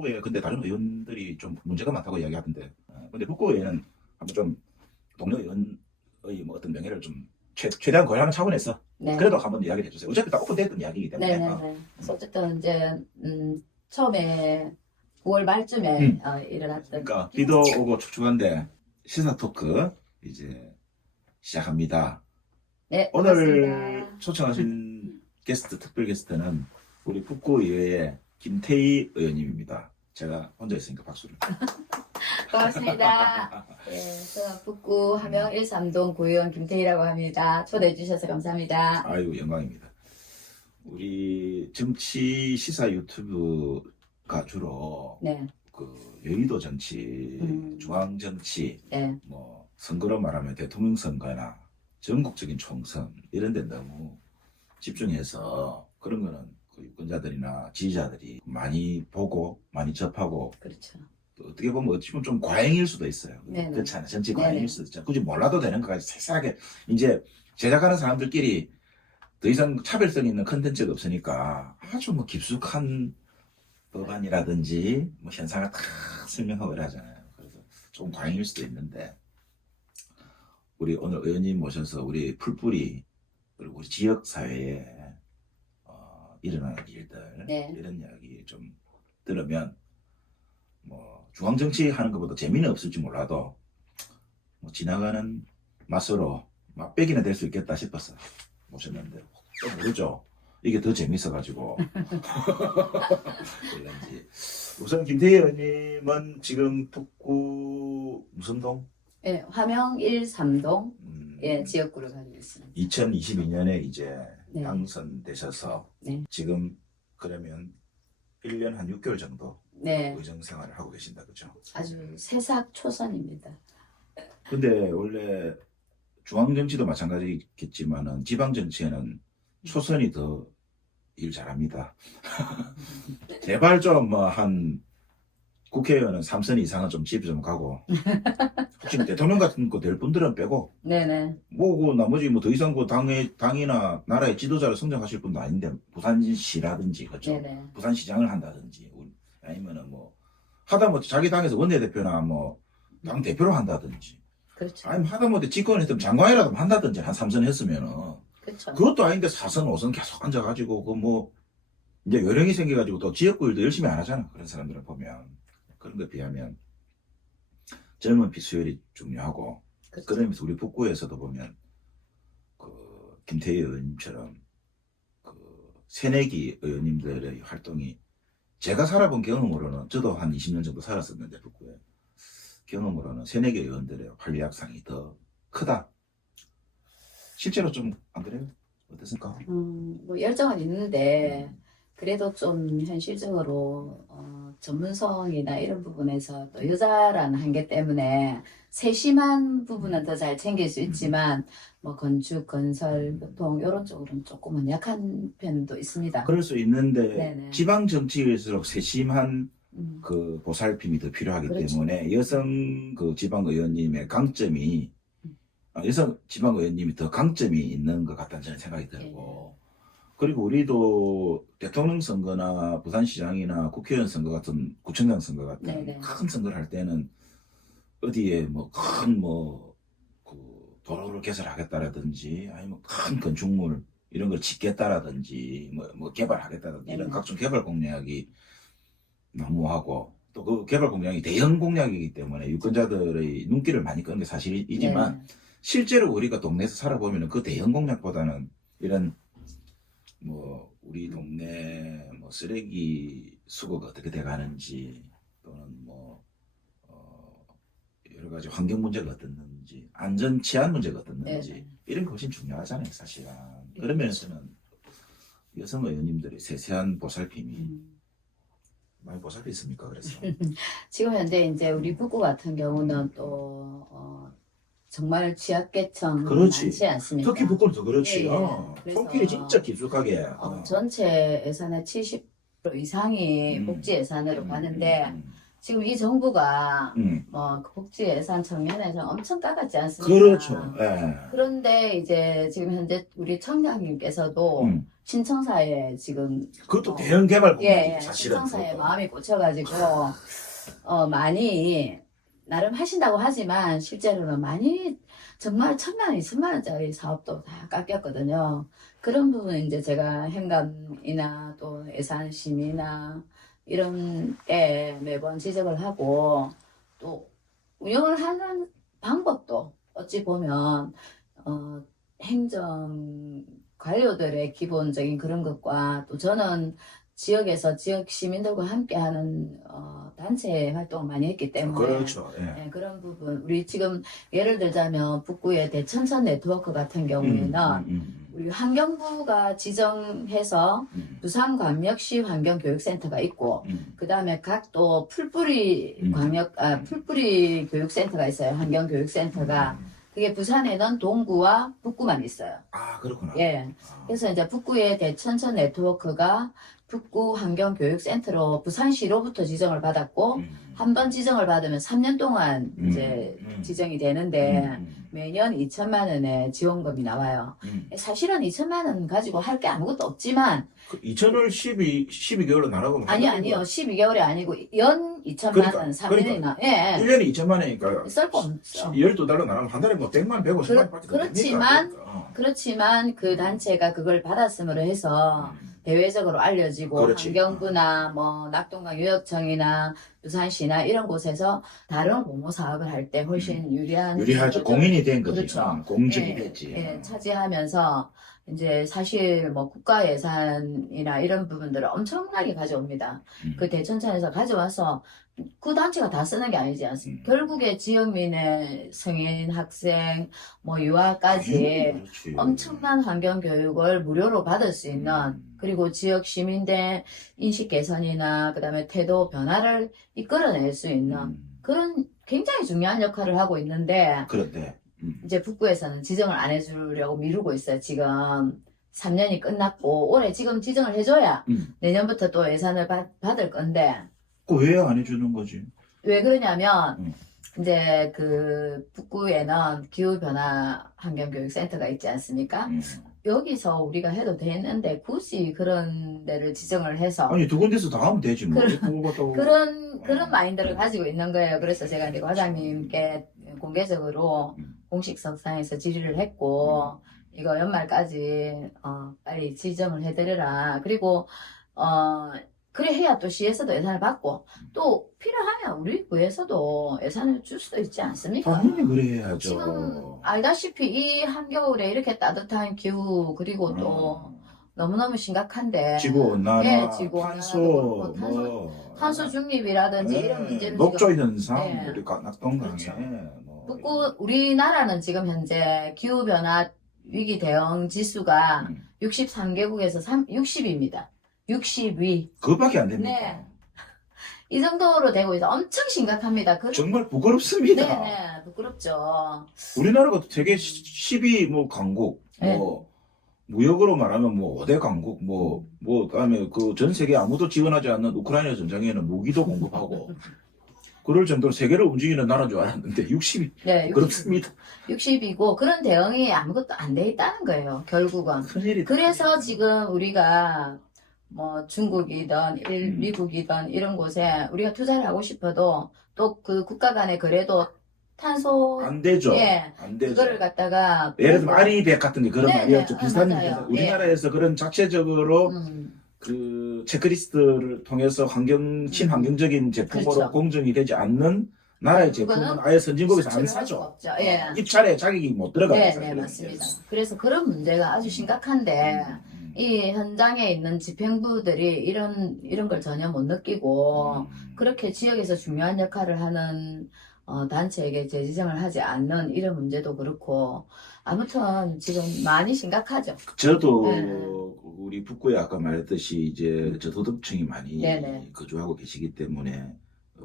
북구에 근데 다른 의원들이 좀 문제가 많다고 이야기하던데, 근데 북구에는 한번 좀 동료 의원의 뭐 어떤 명예를 좀 최대한 고려하는 차원에서 네. 그래도 한번 이야기를 해주세요. 어차피 다 오픈됐던 이야기이기 때문에. 네네네. 그래서 어쨌든 이제 처음에 9월 말쯤에 일어났던. 그러니까 비도 오고 축축한데 시사 토크 이제 시작합니다. 네, 오늘 반갑습니다. 초청하신 게스트, 특별 게스트는 우리 북구의회의 김태희 의원님입니다. 제가 혼자 있으니까 박수를. 고맙습니다. 네, 저는 북구 함영 13동 구의원 김태희라고 합니다. 초대해 주셔서 감사합니다. 아이고 영광입니다. 우리 정치 시사 유튜브가 주로 네, 그 여의도 정치, 중앙 정치, 네, 뭐 선거로 말하면 대통령 선거나 전국적인 총선 이런 데 너무 집중해서 그런 거는 그 유권자들이나 지지자들이 많이 보고 많이 접하고 그렇죠. 또 어떻게 보면 어찌 보면 좀 과잉일 수도 있어요. 네네. 그렇잖아요. 정치 네네. 과잉일 수도 있죠. 굳이 몰라도 되는 것까지 세세하게 이제 제작하는 사람들끼리 더 이상 차별성 있는 컨텐츠가 없으니까 아주 뭐 깊숙한 법안이라든지 뭐 현상을 다 설명하고 이러잖아요. 그래서 좀 과잉일 수도 있는데 우리 오늘 의원님 모셔서 우리 풀뿌리 그리고 우리 지역 사회에 일어나는 일들 네. 이런 이야기 좀 들으면 뭐 중앙 정치 하는 것보다 재미는 없을지 몰라도 뭐 지나가는 맛으로 맛배기는 될 수 있겠다 싶어서 모셨는데 또 모르죠. 이게 더 재밌어가지고 그런지. 우선 김태희 의원님은 지금 북구 무슨 동? 네, 함영 13동 예, 지역구를 가지고 있습니다. 2022년에 이제 네. 당선되셔서 네. 지금 그러면 1년 한 6개월 정도 네, 의정 생활을 하고 계신다 그죠? 아주 새싹 초선입니다. 근데 원래 중앙 정치도 마찬가지겠지만은 지방 정치에는 초선이 더 일 잘합니다. 제발 좀 뭐 한 국회의원은 3선 이상은 좀 집에 좀 가고 지금 대통령 같은 거 될 분들은 빼고 네네. 뭐고 나머지 뭐 더 이상 그 당이나 나라의 지도자를 선정하실 분도 아닌데 부산시라든지 그죠? 네네. 부산시장을 한다든지 아니면은 뭐 하다못해 자기 당에서 원내대표나 뭐 당 대표로 한다든지 그렇죠. 아니면 하다못해 집권했으면 장관이라도 한다든지 한 3선 했으면은 그렇죠. 그것도 아닌데 4선 5선 계속 앉아가지고 그 뭐 이제 요령이 생겨가지고 또 지역구 일도 열심히 안 하잖아. 그런 사람들을 보면 그런 것에 비하면 젊은 피 수혈이 중요하고 그렇죠. 그러면서 우리 북구에서도 보면 그 김태희 의원님처럼 그 새내기 의원님들의 활동이 제가 살아본 경험으로는 저도 한 20년 정도 살았었는데 북구에 경험으로는 새내기 의원들의 활약상이 더 크다. 실제로 좀 안 그래요? 어떻습니까? 뭐 열정은 있는데 그래도 좀 현실적으로 전문성이나 이런 부분에서 또 여자라는 한계 때문에 세심한 부분은 더 잘 챙길 수 있지만 뭐 건축, 건설, 교통 이런 쪽으로는 조금은 약한 편도 있습니다. 그럴 수 있는데 네네. 지방 정치일수록 세심한 음, 그 보살핌이 더 필요하기 그렇죠. 때문에 여성 그 지방 의원님의 강점이 여성 지방 의원님이 더 강점이 있는 것 같다는 저는 생각이 들고 그리고 우리도 대통령 선거나 부산시장이나 국회의원 선거 같은 구청장 선거 같은 네네. 큰 선거를 할 때는 어디에 뭐 큰 뭐 그 도로를 개설하겠다라든지 아니면 큰 건축물 이런 걸 짓겠다라든지 뭐 개발하겠다든지 이런 네네. 각종 개발 공약이 난무하고 또 그 개발 공약이 대형 공약이기 때문에 유권자들의 눈길을 많이 끄는 게 사실이지만 네네. 실제로 우리가 동네에서 살아보면 그 대형 공약보다는 이런 뭐 우리 동네 뭐 쓰레기 수거가 어떻게 돼가는지 또는 뭐 여러 가지 환경 문제가 어떻는지 안전 치안 문제가 어떻는지 네네. 이런 게 훨씬 중요하잖아요 사실은. 그런 면에서는 여성 의원님들의 세세한 보살핌이 많이 보살폈습니까? 그래서 지금 현재 이제 우리 북구 같은 경우는 또 정말 취약계층 그렇지. 많지 않습니까? 특히 북구는 더 그렇지. 예, 예. 그래서 손길이 진짜 깊숙하게. 전체 예산의 70% 이상이 복지 예산으로 가는데 지금 이 정부가 음. 그 복지 예산 청년에서 엄청 깎았지 않습니까? 그렇죠. 예. 그런데 이제 지금 현재 우리 청장님께서도 음. 신청사에 지금 그것도 대형 개발 공간이 예, 사실은. 신청사에 그것도. 마음이 꽂혀가지고 많이 나름 하신다고 하지만 실제로는 많이 정말 1,000만 원, 2천만 원짜리 사업도 다 깎였거든요. 그런 부분 이제 제가 행감이나 또 예산심의나 이런 게 매번 지적을 하고 또 운영을 하는 방법도 어찌 보면 행정 관료들의 기본적인 그런 것과 또 저는 지역에서 지역 시민들과 함께하는 단체 활동을 많이 했기 때문에 그렇죠. 예. 네, 그런 부분 우리 지금 예를 들자면 북구의 대천천 네트워크 같은 경우에는 우리 환경부가 지정해서 부산광역시 환경교육센터가 있고 그 다음에 각 또 풀뿌리 풀뿌리 교육센터가 있어요. 환경교육센터가 그게 부산에는 동구와 북구만 있어요. 아, 그렇구나. 예. 그래서 이제 북구의 대천천 네트워크가 북구 환경교육센터로 부산시로부터 지정을 받았고 한 번 지정을 받으면 3년 동안 이제 지정이 되는데 매년 2천만 원의 지원금이 나와요. 사실은 2천만 원 가지고 할 게 아무것도 없지만 그 2천을 12개월로 나눠보면 아니요. 12개월이 아니고 연 2천만 그러니까, 원 3년이나 예. 1년에 2천만 원이니까 쓸 거 없죠. 12달러 나누면 한 달에 뭐 100만, 150만 밖에 그렇지만 됩니까? 그렇지만 그 단체가 그걸 받았음으로 해서 대외적으로 알려지고 그렇지. 환경부나 뭐 낙동강 유역청이나 부산시나 이런 곳에서 다른 공모 사업을 할 때 훨씬 유리하죠. 공인이 된 거지. 그렇죠. 공적이 예, 됐지. 예, 차지하면서 이제 사실 뭐 국가 예산이나 이런 부분들을 엄청나게 가져옵니다. 그 대천천에서 가져와서 그 단체가 다 쓰는 게 아니지 않습니까? 결국에 지역민의 성인, 학생, 뭐 유아까지 그렇지. 엄청난 환경 교육을 무료로 받을 수 있는 그리고 지역 시민들의 인식 개선이나 그다음에 태도 변화를 이끌어낼 수 있는 그런 굉장히 중요한 역할을 하고 있는데 그런데 이제 북구에서는 지정을 안 해주려고 미루고 있어요. 지금 3년이 끝났고 올해 지금 지정을 해줘야 내년부터 또 예산을 받을 건데 그 왜 안 해주는 거지? 왜 그러냐면 이제 그 북구에는 기후변화 환경교육센터가 있지 않습니까? 여기서 우리가 해도 되는데 굳이 그런 데를 지정을 해서 아니 두 군데서 다 하면 되지 뭐. 그런 마인드를 가지고 있는 거예요. 그래서 제가 이제 과장님께 공개적으로 공식 석상에서 질의를 했고 이거 연말까지 빨리 지정을 해드려라. 그리고 그래 해야 또 시에서도 예산을 받고 또 필요하면 우리 구에서도 예산을 줄 수도 있지 않습니까? 당연히 그래야죠. 지금 알다시피 이 한겨울에 이렇게 따뜻한 기후 그리고 또 너무너무 심각한데 지구온난화, 예, 지구온난화도 탄소, 그렇고 탄소 중립이라든지 이런 문제는 녹조 현상, 예. 우리 낙동강에 그렇죠. 뭐 북구 우리나라는 지금 현재 기후변화 위기 대응 지수가 63개국에서 60입니다. 60위. 그것밖에 안 됩니다. 네. 이 정도로 되고 있어. 엄청 심각합니다. 정말 부끄럽습니다. 네네, 부끄럽죠. 우리나라가 세계 10위 뭐 강국, 네. 뭐 무역으로 말하면 뭐 5대 강국, 뭐 그다음에 그 전 세계 아무도 지원하지 않는 우크라이나 전쟁에는 무기도 공급하고 그럴 정도로 세계를 움직이는 나라인 줄 알았는데 60위. 네, 부끄럽습니다. 60이고 그런 대응이 아무것도 안 돼 있다는 거예요. 결국은. 큰일이다. 그래서 지금 우리가 뭐 중국이든 미국이든 이런 곳에 우리가 투자를 하고 싶어도 또 그 국가 간에 그래도 탄소 안 되죠. 예, 안 되죠. 그거를 갖다가 예를 들면 아리백 같은 게 그런 네, 말이었죠. 네, 비슷한 맞아요. 일이죠. 우리나라에서 그런 자체적으로 그 체크리스트를 통해서 친환경적인 제품으로 그렇죠. 공정이 되지 않는 나라의 그거는 제품은 아예 선진국에서 안 수출을 할 수가 사죠. 없죠. 예. 입찰에 자격이 못 들어가요. 네, 사실은. 네, 맞습니다. 그래서 그런 문제가 아주 심각한데 이 현장에 있는 집행부들이 이런 걸 전혀 못 느끼고 그렇게 지역에서 중요한 역할을 하는 단체에게 재지정을 하지 않는 이런 문제도 그렇고 아무튼 지금 많이 심각하죠. 저도 네. 우리 북구에 아까 말했듯이 이제 저소득층이 많이 네네. 거주하고 계시기 때문에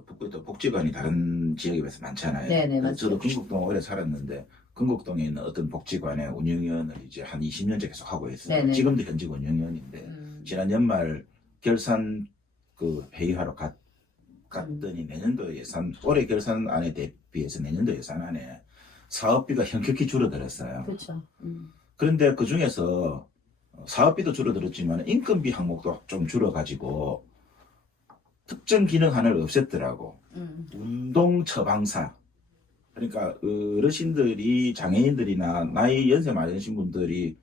북구에 또 복지관이 다른 지역에 비해서 많잖아요. 네네, 맞죠. 저도 건국동 오래 살았는데 건국동에 있는 어떤 복지관의 운영위원을 이제 한 20년째 계속 하고 있어요. 네네. 지금도 현직 운영위원인데 지난 연말 결산 그 회의하러 갔더니 내년도 예산, 올해 결산안에 대비해서 내년도 예산안에 사업비가 현격히 줄어들었어요. 그렇죠. 그런데 그 중에서 사업비도 줄어들었지만 인건비 항목도 좀 줄어가지고 특정 기능 하나를 없앴더라고. 운동 처방사. 그러니까 어르신들이 장애인들이나 나이 연세 많으신 분들이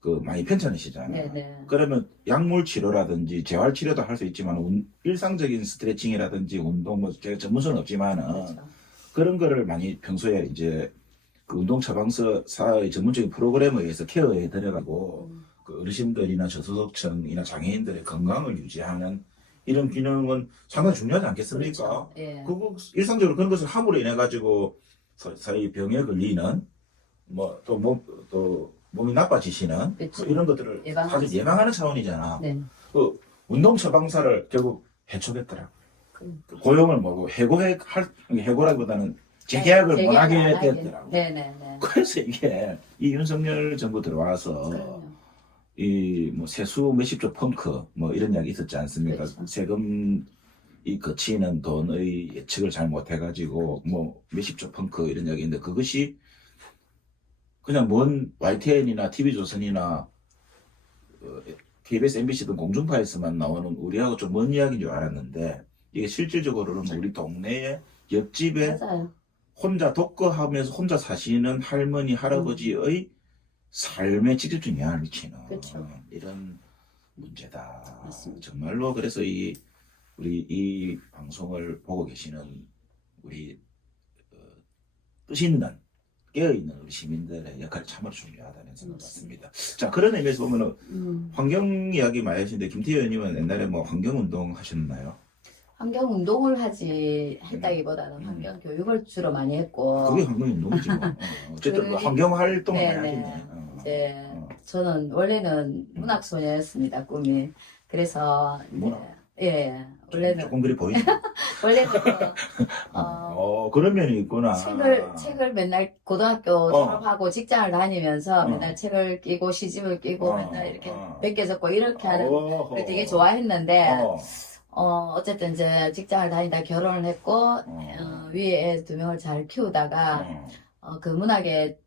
그 많이 편찮으시잖아요. 네네. 그러면 약물 치료라든지 재활 치료도 할 수 있지만 일상적인 스트레칭이라든지 운동 뭐 제가 전문성은 없지만은 그렇죠. 그런 거를 많이 평소에 이제 그 운동 처방사의 전문적인 프로그램에 의해서 케어해 드려가고 그 어르신들이나 저소득층이나 장애인들의 건강을 유지하는 이런 기능은 상당히 중요하지 않겠습니까? 그렇죠. 예. 그거 일상적으로 그런 것을 함으로 인해 가지고 사이 병에 걸리는 뭐 또 몸이 나빠지시는 그렇죠. 이런 것들을 예방하는 사실 예방하는 차원이잖아. 네. 그 운동 처방사를 결국 해촉했더라. 그- 고용을 뭐고 해고라기보다는 재계약을 재계약을 못하게 안 하게. 됐더라고. 네네네. 그래서 이게 이 윤석열 정부 들어와서 그럼요. 이 뭐 세수 몇십조 펑크 뭐 이런 이야기 있었지 않습니까? 그렇죠. 세금 이 거치는 돈의 예측을 잘 못해가지고 뭐 몇십조 펑크 이런 이야기인데 그것이 그냥 먼 YTN이나 TV조선이나 KBS, MBC 등 공중파에서만 나오는 우리하고 좀 먼 이야기인 줄 알았는데 이게 실질적으로는 우리 동네에 옆집에 맞아요. 혼자 독거하면서 혼자 사시는 할머니, 할아버지의 삶에 직접적인 영향을 미치는 그렇죠. 이런 문제다. 맞습니다. 정말로 그래서 우리 이 방송을 보고 계시는 우리 뜻 있는 깨어있는 우리 시민들의 역할이 참으로 중요하다는 생각을 받습니다. 자, 그런 의미에서 보면은 환경 이야기 많이 하시는데 김태희 의원님은 옛날에 뭐 환경운동 하셨나요? 환경 운동을 했다기보다는 환경 교육을 주로 많이 했고. 그게 환경운동이지 뭐. 어쨌든 그 환경 활동을 많이 네네. 하시네. 이제 저는 원래는 문학 소녀였습니다, 꿈이. 그래서 이제 문학? 예, 원래는 조금 그리 보이네. 원래는 그런 면이 있구나. 책을 맨날 고등학교 졸업하고 직장을 다니면서 맨날 책을 끼고 시집을 끼고 맨날 이렇게 베껴 적고 이렇게 하는 걸 되게 좋아했는데 어쨌든 이제 직장을 다니다 결혼을 했고 위에 애 2명을 잘 키우다가 그 문학의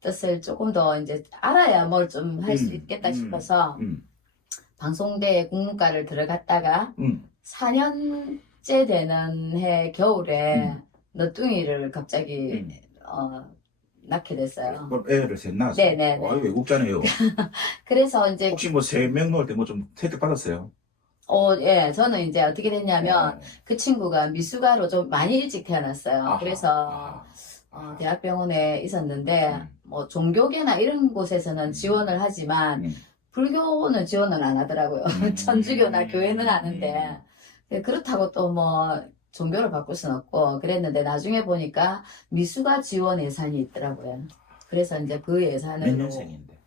뜻을 조금 더 이제 알아야 뭘 좀 할 수 있겠다 싶어서 방송대 국문과를 들어갔다가 4년째 되는 해 겨울에 너뚱이를 갑자기 낳게 됐어요. 애를 셋 낳았어요. 네네. 외국자네요. 그래서 이제 혹시 뭐 3명 넣을 때 뭐 좀 혜택 받았어요? 예, 저는 이제 어떻게 됐냐면 그 친구가 미숙아로 좀 많이 일찍 태어났어요. 아하, 그래서 대학병원에 있었는데 뭐 종교계나 이런 곳에서는 지원을 하지만 불교는 지원을 안 하더라고요. 천주교나 교회는 하는데 그렇다고 또 뭐 종교를 바꿀 수는 없고 그랬는데 나중에 보니까 미숙아 지원 예산이 있더라고요. 그래서 이제 그 예산으로 몇 년생인데?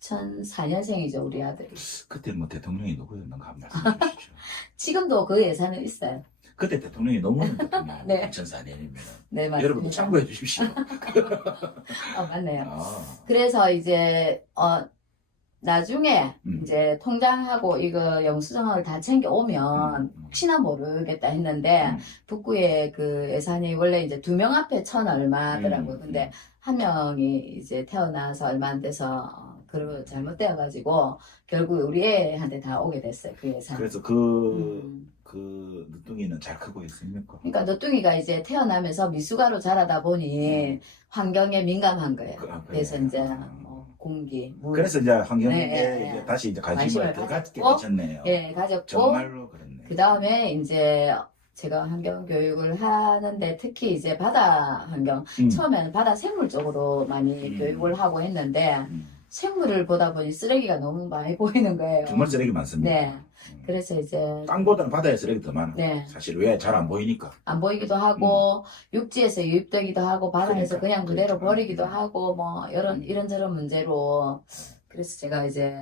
2004년생이죠, 우리 아들이. 그때 뭐 대통령이 누구였는가 한 말씀 해주시죠. 지금도 그 예산은 있어요. 그때 대통령이 노무현 대통령 네. 2004년이면 네, 맞습니다. 여러분도 참고해 주십시오. 맞네요. 그래서 이제 나중에 이제 통장하고 이거 영수증을 다 챙겨 오면 혹시나 모르겠다 했는데 북구에 그 예산이 원래 이제 2명 앞에 1,000 얼마더라고요. 근데 한 명이 이제 태어나서 얼마 안 돼서 그리고 잘못되어가지고 결국 우리 애한테 다 오게 됐어요. 그 예산. 그래서 그 늦둥이는 잘 크고 있습니까? 그러니까 너뚱이가 이제 태어나면서 미숙아로 자라다 보니 환경에 민감한 거예요. 그래서 이제 뭐 공기, 물. 그래서 이제 환경에 네. 이제 다시 이제 관심을 더 갖게 되셨네요. 예, 가졌고. 정말로 그렇네. 그 다음에 이제 제가 환경 교육을 하는데 특히 이제 바다 환경, 처음에는 바다 생물 쪽으로 많이 교육을 하고 했는데 생물을 보다 보니 쓰레기가 너무 많이 보이는 거예요. 정말 쓰레기 많습니다. 네. 그래서 이제 땅보다는 바다에 쓰레기 더 많아. 네. 사실 왜 잘 안 보이니까. 안 보이기도 하고 육지에서 유입되기도 하고 바다에서 그냥 그대로 그러니까. 버리기도 하고 뭐 이런저런 문제로 그래서 제가 이제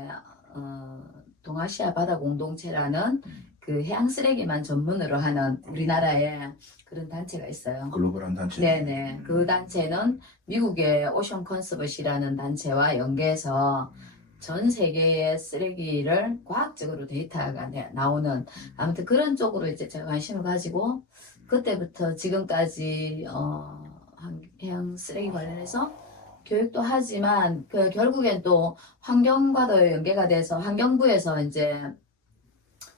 동아시아 바다 공동체라는 그 해양 쓰레기만 전문으로 하는 우리나라에 그런 단체가 있어요. 글로벌한 단체. 네네. 그 단체는 미국의 오션 컨서버시라는 단체와 연계해서 전 세계의 쓰레기를 과학적으로 데이터가 나오는 아무튼 그런 쪽으로 이제 제가 관심을 가지고 그때부터 지금까지 해양 쓰레기 관련해서 교육도 하지만 그 결국엔 또 환경과도 연계가 돼서 환경부에서 이제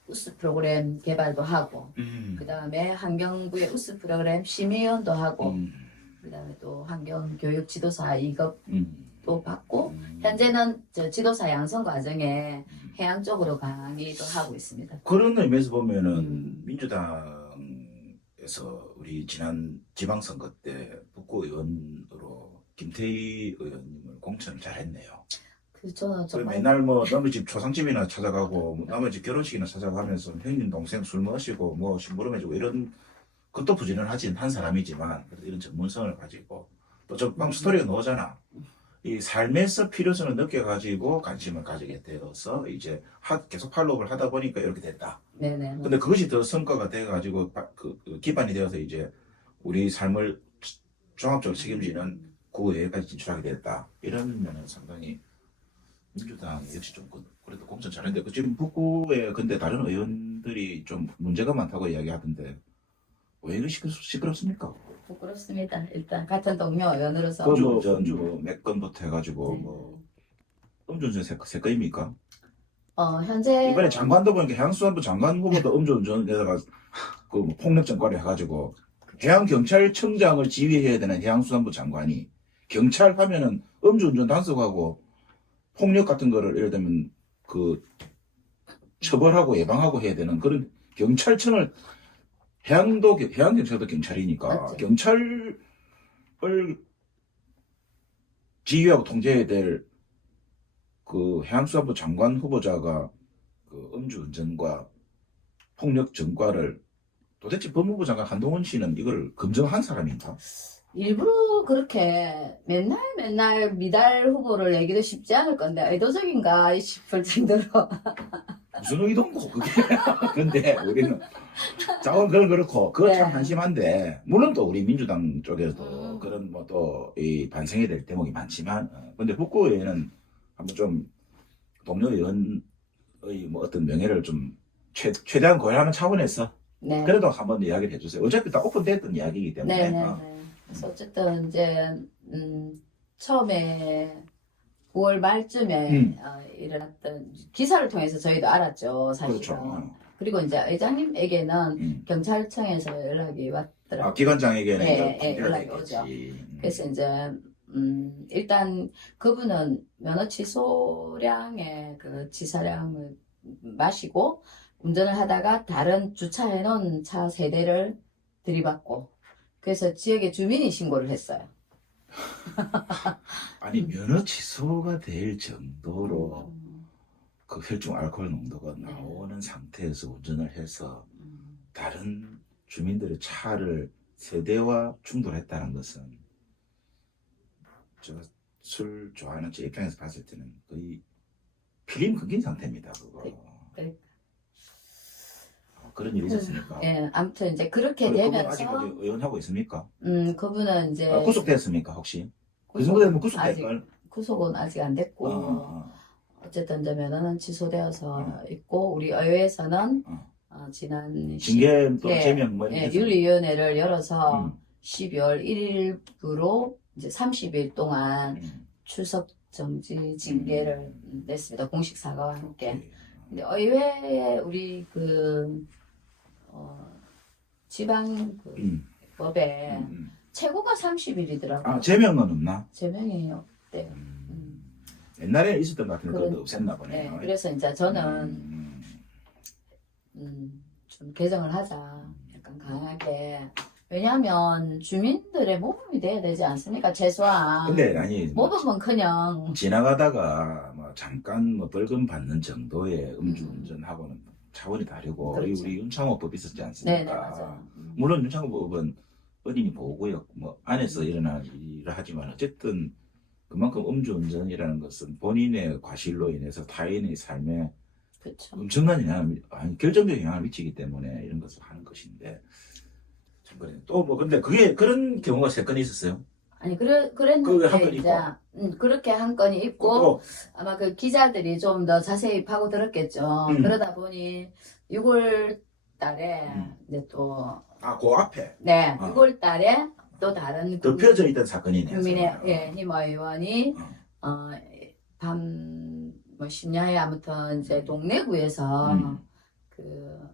우수 프로그램 개발도 하고 그 다음에 환경부의 우수 프로그램 심의위원도 하고 그 다음에 또 환경교육 지도사 2급도 받고 현재는 저 지도사 양성 과정에 해양 쪽으로 강의도 하고 있습니다. 그런 의미에서 보면은 민주당에서 우리 지난 지방선거 때 북구 의원으로 김태희 의원님을 공천을 잘했네요. 저는 정말 맨날 뭐 남의 집 초상집이나 찾아가고 뭐 남의 집 결혼식이나 찾아가면서 형님 동생 술 마시고 뭐 심부름해주고 이런 것도 부지런하진 한 사람이지만 그래도 이런 전문성을 가지고 또 저방 스토리가 나오잖아. 이 삶에서 필요성을 느껴가지고 관심을 가지게 되어서 이제 계속 팔로우를 하다 보니까 이렇게 됐다. 네네. 근데 그것이 더 성과가 돼가지고 그 기반이 되어서 이제 우리 삶을 종합적으로 책임지는 구의회까지 진출하게 됐다. 이런 면은 상당히 민주당 역시 좀 그래도 공천 잘했는데 그 지금 북구에 근데 다른 의원들이 좀 문제가 많다고 이야기하던데 왜 이렇게 시끄럽습니까? 부끄럽습니다. 일단 같은 동료 의원으로서 음주운전 몇 건부터 해가지고 네. 뭐 음주운전 세 건입니까? 현재 이번에 장관도 보니까 해양수산부 장관 후보도 음주운전에다가 그뭐 폭력 전과를 해가지고 해양경찰청장을 지휘해야 되는 해양수산부 장관이 경찰 하면은 음주운전 단속하고 폭력 같은 거를 예를 들면 그 처벌하고 예방하고 해야 되는 그런 경찰청을 해양경찰도 경찰이니까 맞죠. 경찰을 지휘하고 통제해야 될 그 해양수산부 장관 후보자가 그 음주운전과 폭력 전과를 도대체 법무부 장관 한동훈 씨는 이걸 검증한 사람인가? 일부러 그렇게 맨날 미달 후보를 내기도 쉽지 않을 건데 의도적인가 싶을 정도로 무슨 의도인고 그게 근데 우리는 자원 그건 그렇고 그거 참 네. 한심한데 물론 또 우리 민주당 쪽에서도 그런 뭐 또 이 반성해야 될 대목이 많지만 근데 북구의회는 한번 좀 동료 의원의 뭐 어떤 명예를 좀 최대한 고려하는 차원에서 네. 그래도 한번 이야기를 해주세요. 어차피 다 오픈됐던 이야기이기 때문에 네네네. 그래서 어쨌든 이제 처음에 9월 말쯤에 일어났던 기사를 통해서 저희도 알았죠, 사실은. 그렇죠. 그리고 이제 의장님에게는 경찰청에서 연락이 왔더라고요. 기관장에게는 네, 이거 연락이 통지가 됐겠지. 그래서 이제 일단 그분은 면허 취소량의 그 치사량을 마시고 운전을 하다가 다른 주차해 놓은 차 세 대를 들이받고 그래서 지역의 주민이 신고를 했어요. 아니 면허 취소가 될 정도로 그 혈중 알코올 농도가 나오는 상태에서 운전을 해서 다른 주민들의 차를 세대와 충돌했다는 것은 제가 술 좋아하는 제 입장에서 봤을 때는 거의 필름 끊긴 상태입니다. 그거. 네. 그런 일이 있었습니까? 예, 아무튼 이제 그렇게 그분 되면서 아직 어디 의원하고 있습니까? 그분은 이제 구속됐습니까 혹시? 그 정도 되면 아직 구속될걸? 구속은 아직 안 됐고 어. 어쨌든 이제 면허는 취소되어서 있고 우리 의회에서는 지난 징계 또 네, 제명 뭐 예, 이렇게 해서. 윤리위원회를 열어서 음. 12월 1일부로 이제 30일 동안 음. 출석 정지 징계를 냈습니다. 공식 사과와 함께. 오케이. 근데 의회에 우리 지방 법에 최고가 30일이더라고요. 제명은 없나? 제명이 없대요. 옛날에 있었던 것 같은데 그런- 그것도 없앴나 네, 보네요. 그래서 이제 저는 좀 개정을 하자. 약간 강하게. 왜냐하면 주민들의 모범이 돼야 되지 않습니까? 최소한. 근데 아니 뭐 모범은 그냥 지나가다가 뭐 잠깐 뭐 벌금 받는 정도의 음주운전하고는 차원이 다르고 그렇죠. 우리 윤창호법 있었지 않습니까? 네네 맞아요. 물론 윤창호법은 어린이 보호구역 뭐 안에서 일어나는 일을 하지만 어쨌든 그만큼 음주운전이라는 것은 본인의 과실로 인해서 타인의 삶에 그렇죠. 엄청난 영향을 결정적인 영향을 미치기 때문에 이런 것을 하는 것인데 참 그래. 또 뭐 근데 그게 그런 경우가 3건 있었어요. 아니 그거 그랬는데 한건 이제 그렇게 한 건이 있고 또, 아마 그 기자들이 좀 더 자세히 파고 들었겠죠. 그러다 보니 6월 달에 이제 또 그 앞에 네, 어. 6월 달에 또 다른 덮여져 있던 사건이네. 국민의힘 의원이 뭐 심야에 아무튼 이제 동래구에서 그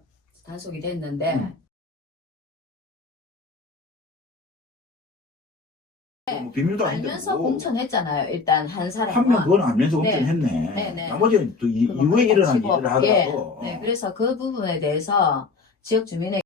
단속이 됐는데 뭐 비밀도 아닌데. 알면서 공천했잖아요. 일단 한 한 명 사람은. 그건 알면서 네. 공천했네. 네. 나머지는 또 이후에 일어난 일을 하더라도. 네, 그래서 그 부분에 대해서 지역 주민의